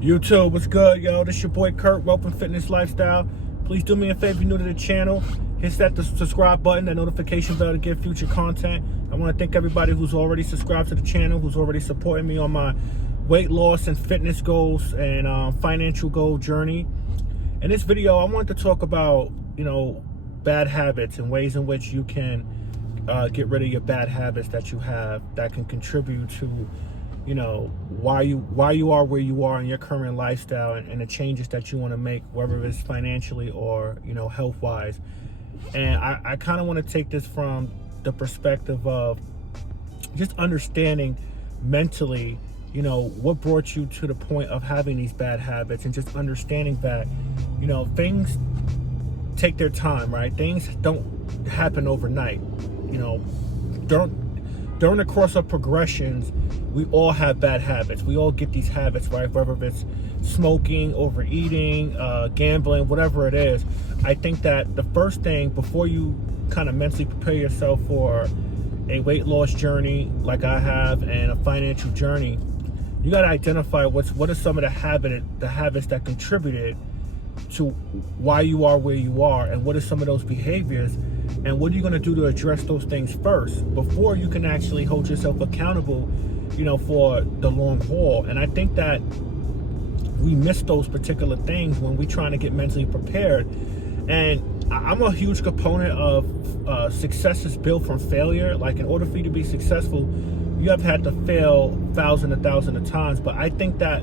YouTube, what's good, yo? This your boy Kurt, Wealth and Fitness Lifestyle. Please do me a favor, if you're new to the channel, hit that subscribe button, that notification bell to get future content. I want to thank everybody who's already subscribed to the channel, who's already supporting me on my weight loss and fitness goals and financial goal journey. In this video, I wanted to talk about, bad habits and ways in which you can get rid of your bad habits that you have that can contribute to why you are where you are in your current lifestyle and the changes that you want to make, whether it's financially or health wise. And I kind of want to take this from the perspective of just understanding mentally what brought you to the point of having these bad habits, and just understanding that things take their time, right? Things don't happen overnight. During the course of progressions, we all have bad habits. We all get these habits, right? Whether it's smoking, overeating, gambling, whatever it is. I think that the first thing, before you kind of mentally prepare yourself for a weight loss journey like I have and a financial journey, you got to identify what are some of the habits that contributed to why you are where you are, and what are some of those behaviors, and what are you going to do to address those things first before you can actually hold yourself accountable for the long haul. And I think that we miss those particular things when we're trying to get mentally prepared. And I'm a huge component of success is built from failure. Like, in order for you to be successful, you have had to fail thousands of times. But I think that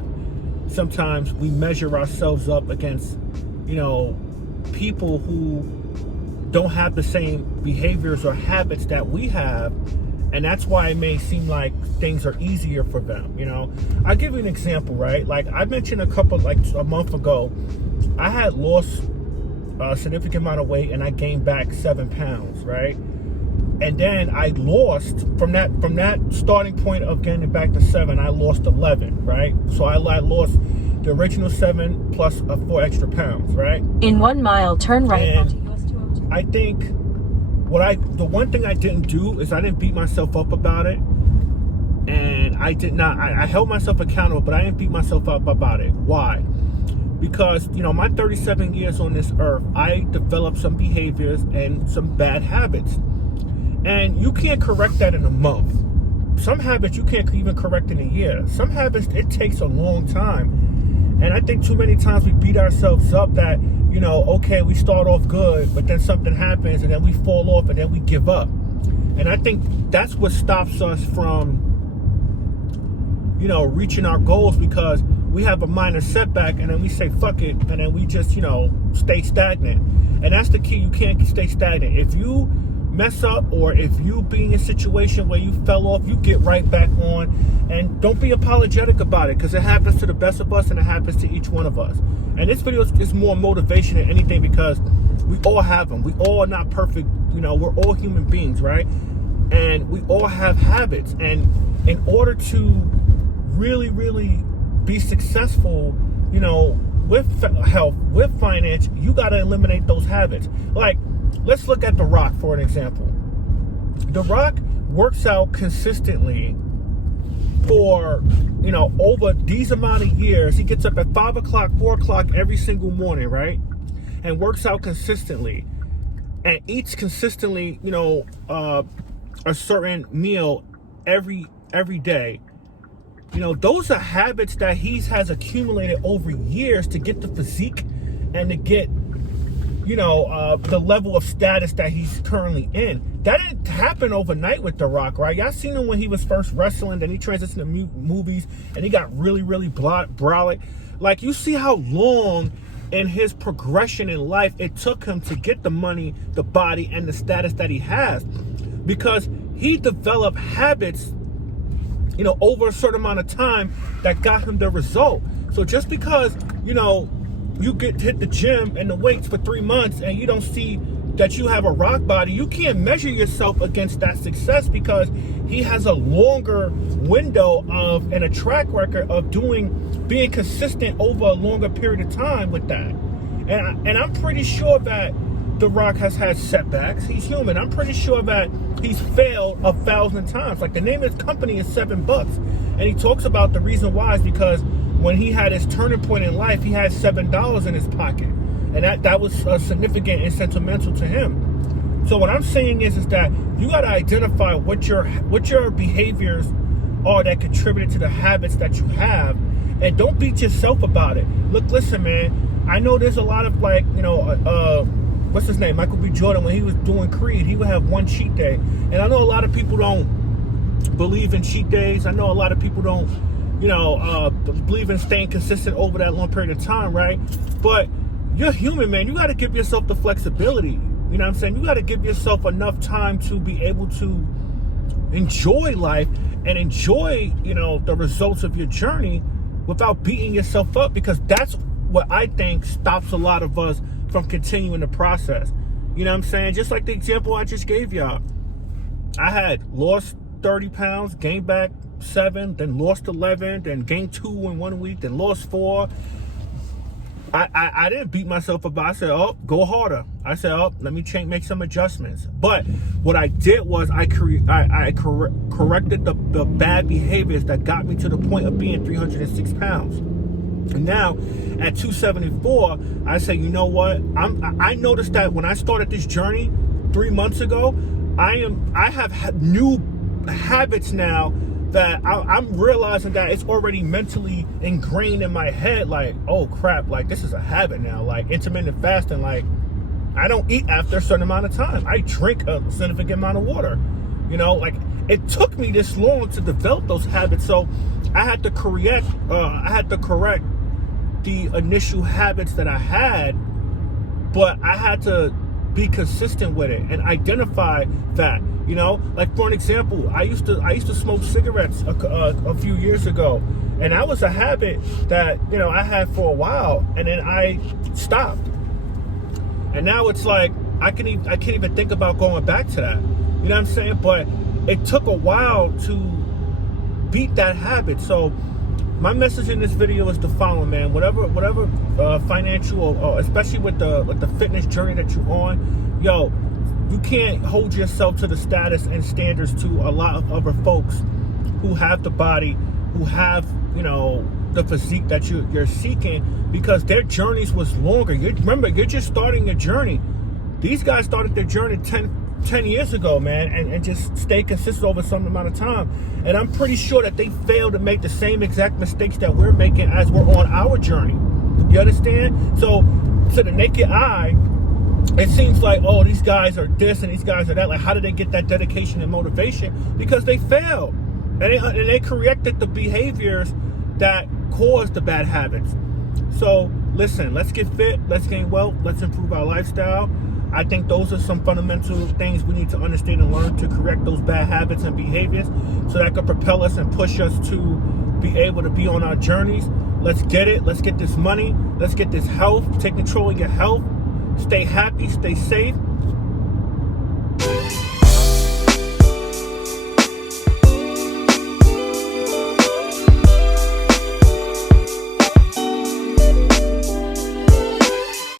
sometimes we measure ourselves up against people who don't have the same behaviors or habits that we have, and that's why it may seem like things are easier for them. I'll give you an example, right? Like I mentioned a month ago, I had lost a significant amount of weight and I gained back 7 pounds, right? And then I lost from that starting point of gaining back to 7, I lost 11, right? So I lost the original 7 plus 4 extra pounds, right? In 1 mile, turn right. And I think the one thing I didn't do is I didn't beat myself up about it. And I held myself accountable, but I didn't beat myself up about it. Why? Because, my 37 years on this earth, I developed some behaviors and some bad habits. And you can't correct that in a month. Some habits you can't even correct in a year. Some habits, it takes a long time. And I think too many times we beat ourselves up that, okay, we start off good, but then something happens and then we fall off and then we give up. And I think that's what stops us from, reaching our goals, because we have a minor setback and then we say, fuck it. And then we just, stay stagnant. And that's the key. You can't stay stagnant. If you mess up, or if you be in a situation where you fell off, you get right back on, and don't be apologetic about it, because it happens to the best of us and it happens to each one of us. And this video is more motivation than anything, because we all have them. We all are not perfect. We're all human beings, right? And we all have habits. And in order to really, really be successful, with health, with finance, you got to eliminate those habits. Like, let's look at The Rock for an example. The Rock works out consistently for, over these amount of years. He gets up at 5 o'clock, 4 o'clock every single morning, right? And works out consistently. And eats consistently, a certain meal every day. Those are habits that he has accumulated over years to get the physique and to get the level of status that he's currently in. That didn't happen overnight with The Rock, right? Y'all seen him when he was first wrestling, then he transitioned to movies, and he got really, really brolic. Like, you see how long in his progression in life it took him to get the money, the body, and the status that he has, because he developed habits, over a certain amount of time that got him the result. So just because, you hit the gym and the weights for 3 months and you don't see that you have a rock body, you can't measure yourself against that success, because he has a longer window of and a track record of being consistent over a longer period of time with that. And I'm pretty sure that The Rock has had setbacks. He's human. I'm pretty sure that he's failed 1,000 times. Like, the name of his company is $7, and he talks about the reason why is because when he had his turning point in life, he had $7 in his pocket. And that was significant and sentimental to him. So what I'm saying is that you got to identify what your behaviors are that contributed to the habits that you have, and don't beat yourself about it. Look, listen, man, I know there's a lot of what's his name, Michael B. Jordan, when he was doing Creed, he would have one cheat day. And I know a lot of people don't believe in cheat days. I know a lot of people don't, believe in staying consistent over that long period of time, right? But you're human, man. You got to give yourself the flexibility. You know what I'm saying? You got to give yourself enough time to be able to enjoy life and enjoy, the results of your journey without beating yourself up, because that's what I think stops a lot of us from continuing the process. You know what I'm saying? Just like the example I just gave y'all. I had lost 30 pounds, gained back 7, then lost 11, then gained 2 in 1 week, then lost 4. I didn't beat myself up. I said, oh, go harder. I said, oh, let me make some adjustments. But what I did was I corrected the bad behaviors that got me to the point of being 306 pounds. And now at 274, I say, you know what? I noticed that when I started this journey 3 months ago, I have new habits now that I'm realizing that it's already mentally ingrained in my head. Like, oh crap, like this is a habit now. Like intermittent fasting, like I don't eat after a certain amount of time. I drink a significant amount of water. Like it took me this long to develop those habits. So I had to correct the initial habits that I had, but I had to be consistent with it and identify that. Like for an example, I used to smoke cigarettes a few years ago, and that was a habit that I had for a while, and then I stopped, and now it's like I can't even think about going back to that. You know what I'm saying? But it took a while to beat that habit. So my message in this video is the following, man. Whatever financial, especially with the fitness journey that you're on, you can't hold yourself to the status and standards to a lot of other folks who have the body, who have, the physique that you're seeking, because their journeys was longer. Remember, you're just starting your journey. These guys started their journey 10 years ago, man, and just stay consistent over some amount of time. And I'm pretty sure that they failed to make the same exact mistakes that we're making as we're on our journey. You understand? So to the naked eye, it seems like, oh, these guys are this and these guys are that. Like, how did they get that dedication and motivation? Because they failed. And they corrected the behaviors that caused the bad habits. So, listen, let's get fit, let's gain wealth, let's improve our lifestyle. I think those are some fundamental things we need to understand and learn to correct those bad habits and behaviors, so that could propel us and push us to be able to be on our journeys. Let's get it. Let's get this money. Let's get this health. Take control of your health. Stay happy, stay safe,